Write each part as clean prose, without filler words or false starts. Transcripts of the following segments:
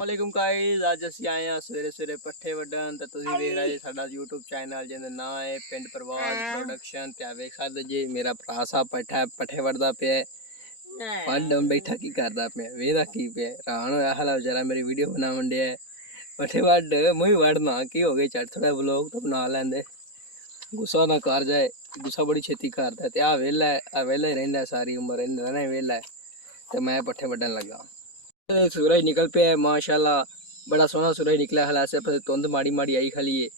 वालेकुम गाइस, आज ਅਸੀਂ ਆਏ ਆ ਸਵੇਰੇ ਸਵੇਰੇ ਪੱਠੇ ਵੱਢਣ ਤੇ ਤੁਸੀਂ ਵੇਖ ਰਹੇ ਸਾਡਾ YouTube ਚੈਨਲ ਜਿਹਦਾ ਨਾਮ ਹੈ ਪਿੰਡ ਪ੍ਰਵਾਦ ਪ੍ਰੋਡਕਸ਼ਨ ਤੇ ਆ ਵੇਖ ਸਕਦੇ ਜੀ ਮੇਰਾ ਭਰਾ ਸਾਹਿਬ ਪੱਠੇ ਵੱਢਦਾ ਪਿਆ ਵੱਢਣ ਬੈਠਾ ਕੀ ਕਰਦਾ ਪਿਆ ਵੇਖਦਾ ਕੀ ਪਿਆ ਰਾਣ ਹੋਇਆ ਹਾਲਾ ਵਿਚਾਰਾ ਮੇਰੀ ਵੀਡੀਓ ਬਣਾਉਣ ਡਿਆ ਪੱਠੇ ਵੱਢ ਮੈਂ ਵੱਢਣਾ ਕੀ ਹੋ ਗਿਆ ਚੱਲ ਥੋੜਾ ਵਲੌਗ ਤਾਂ ਬਣਾ ਲੈਂਦੇ ਗੁੱਸਾ ਨਾ ਕਰ ਜਾਏ ਗੁੱਸਾ ਬੜੀ ਛੇਤੀ ਕਰਦਾ ਤੇ ਆ ਵੇਲਾ ਹੀ ਰਹਿੰਦਾ ਸਾਰੀ ਉਮਰ ਰਹਿੰਦਾ ਵੇਲਾ ਤੇ ਮੈਂ ਪੱਠੇ ਵੱਢਣ ਲੱਗਾ सूरज निकल पे है माशाल्लाह बड़ा सोहना सूरज निकला हला से धुंध माड़ी माड़ी आई खाली है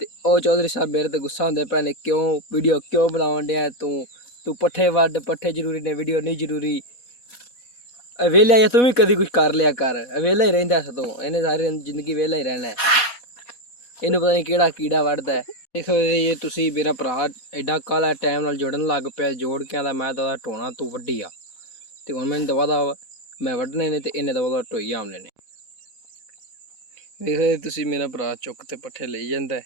ते ओ चौधरी साहब मेरे ते गुस्सा होंदे पे ने क्यों वीडियो क्यों बनावन दिया तू पट्ठे वड पट्ठे जरूरी ने वीडियो नहीं जरूरी वेला या तू भी कभी कुछ कर लिया कर वेला ही रहिंदा स तू इन्हें सारी जिंदगी वेला ही रहना है इन्हें पता नहीं केड़ा कीड़ा वड़दा है देखो ये तुसी मेरा भरा एडा काला टाइम नाल जोड़न लग पिया जोड़ के आंदा मैं तो ढोना तू वड्डी आ ते हुण मैनूं दवा दा मैं वड्डने ने ते इन्हें दवा ढोई आमने ने देखो तुसी मेरा भरा चुक ते पट्ठे ले जांदा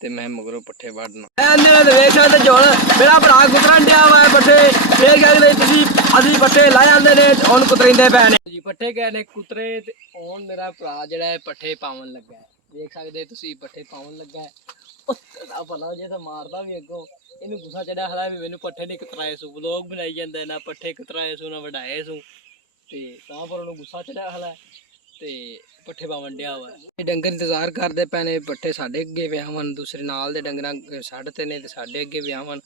ते मैं मगरों पट्ठे वड्डना वेख सकदे जोड़ मेरा भरा कुतरन दिया वा पट्ठे देख सकदे तुसी असी पट्ठे ला आंदे ने हुण कुतरिंदे पै ने जी पट्ठे गए ने कुतरे ते हुण मेरा भरा जेड़ा है पट्ठे पावन लगा है देख सकदे तुसी पट्ठे पावन लगा है भला जे तो मारदा भी अगों इनू गुस्सा चढ़िया खड़ा भी मैनू पट्ठे नहीं कतराए सू व्लॉग बनाई जांदा ना पट्ठे कतराए सू ना वढाए सू ते तां पर उन्हें गुस्सा चढ़िया खड़ा ते पट्ठे पावन दिया वा डंगर इंतजार करते पे ने पट्ठे साढ़े अगे व्यावन दूसरे नाल दे डंगर साढ़े ते ने ते साढ़े अगे व्यावन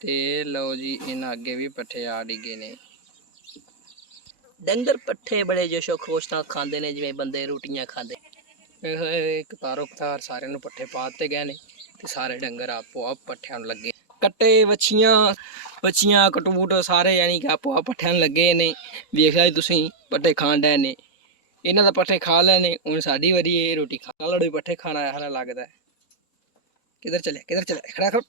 ते लो जी इन्हां अगे भी पट्ठे आ डिगे ने डंगर पट्ठे बड़े जोशो खोश नाल खांदे ने जिवें बंदे रोटियां खांदे कतारो कतार सारे नूं पट्ठे पाते गए ने ते सारे डंगर आपो आप पट्ठियां लगे कट्टे बच्छियां कटूट सारे यानी कि आपो आप पट्ठियां लगे ने वेख लो तुसीं पट्ठे खाण डे ने इन्हां दा पट्ठे खा लैने हुण साडी वारी रोटी खा लड़ो पट्ठे खाना है लगदा है किधर चले खड़ा खड़ो